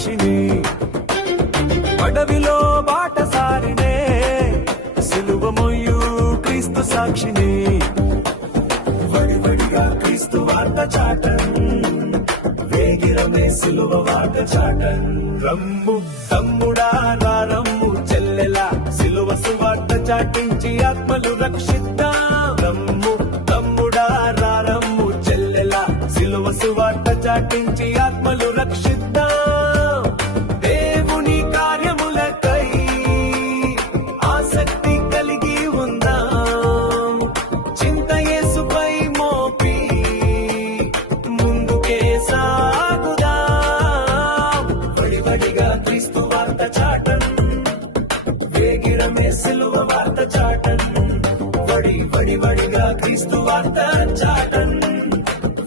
మనిషిని అడవిలో బాటసారినే సిలువ మొయ్యు క్రీస్తు సాక్షిని. వడివడిగా క్రీస్తు వార్త చాటన్ వేగిరమే సిలువ వార్త చాటన్. రమ్ము తమ్ముడా నారమ్ము చెల్లెలా సిలువ సువార్త చాటించి ఆత్మలు రక్షిద్దా. రమ్ము తమ్ముడా రారమ్ము చెల్లెలా సిలువ సువార్త చాటించి ఆత్మలు రక్షిద్దా. వడివడిగా క్రీస్తు వార్త చాటన్.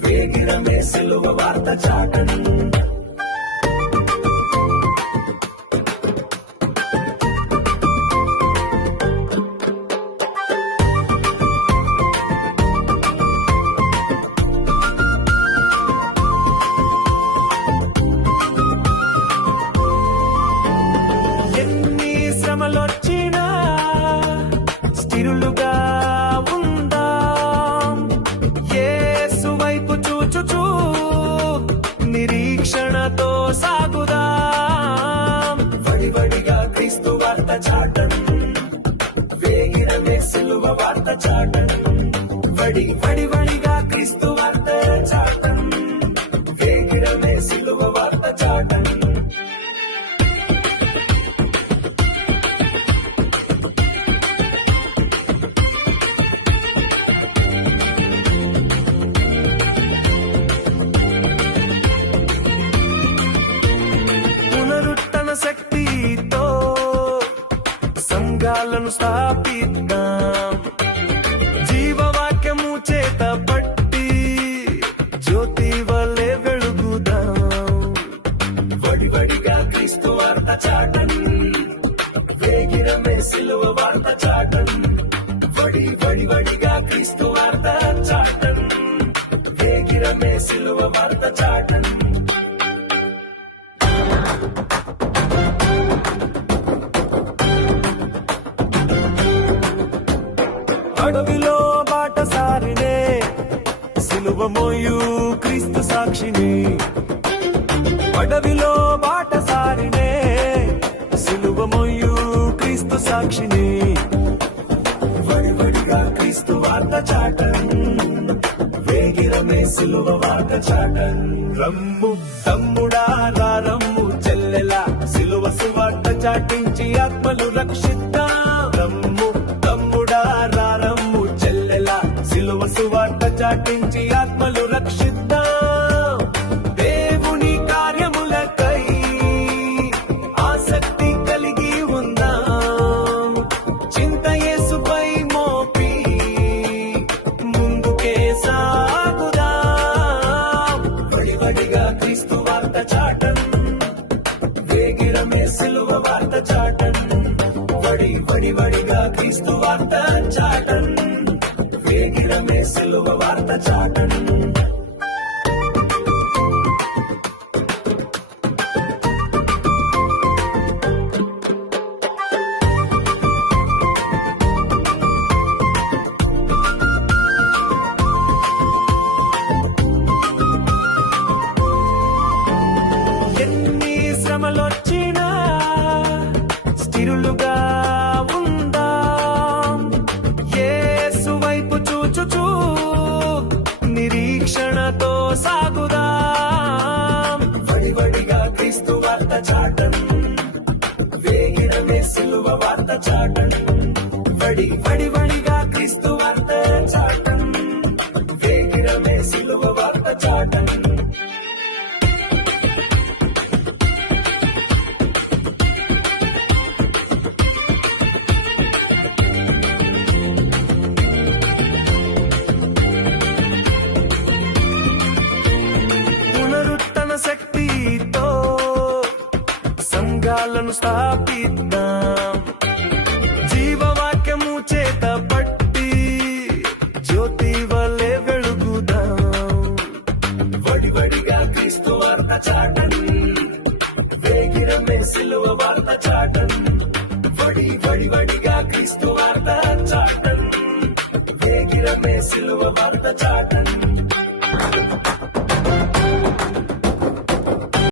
వేగిరమే సిలువ వార్త చాటన్. ఎన్ని శ్రమలొచ్చినా స్థిరులుగా నిరీక్షణతో సాగుదాం. వడివడిగా క్రీస్తు వార్త చాటం వేగిరమే సిలువ వార్త చాటం వడి వడి వడిగా క్రీస్తు వార్త చాటం సంఘాలను స్థాపిద్దాం. జీవవాక్యము చేత పట్టి జ్యోతి వలె వెలుగుదాం. వడివడిగా క్రీస్తు వార్త చాటన్ వేగిరమే సిలువ వార్త చాటన్ వడి వడి వడిగా క్రీస్తు వార్త చాటన్ వేగిరమే సిలువ వార్త చాటన్ మనిషిని సాక్షిని అడవిలో బాటసారినే సిలువ మోయు క్రీస్తు సాక్షిని. వడివడిగా క్రీస్తు వార్త చాటన్ వేగిరమే సిలువ వార్త చాటన్ రమ్ము తమ్ముడా రమ్ము చెల్లెలా సిలువ సువార్త చాటించి ఆత్మలు రక్షిద్దాం. రమ్ము తమ్ముడా రమ్ము చెల్లెలా సిలువ సువార్త చాటించి ఆత్మలు రక్షిద్దాం. వడి వడి వడిగా క్రీస్తు వార్త చాటం. వేగిరమే సిలువ వార్త చాటం. ఎన్ని శ్రమలొచ్చినా స్థిరులుగా శిక్షణతో సాగుదా. వడివడిగా క్రీస్తు వార్త చాటం. వేగిడమే సిలువ వార్త చాటం. వడి వడి సంఘాలను స్థాపిద్దాం. జీవవాక్యము చేత పట్టి జ్యోతి వల్లే వెలుగుదాం. వడివడిగా క్రీస్తు వార్త చాటన్. వేగిరమే సిలువ వార్త చాటన్. వడి వడి వడిగా క్రీస్తు వార్త చాటన్. వేగిరమే సిలువ వార్త చాటన్.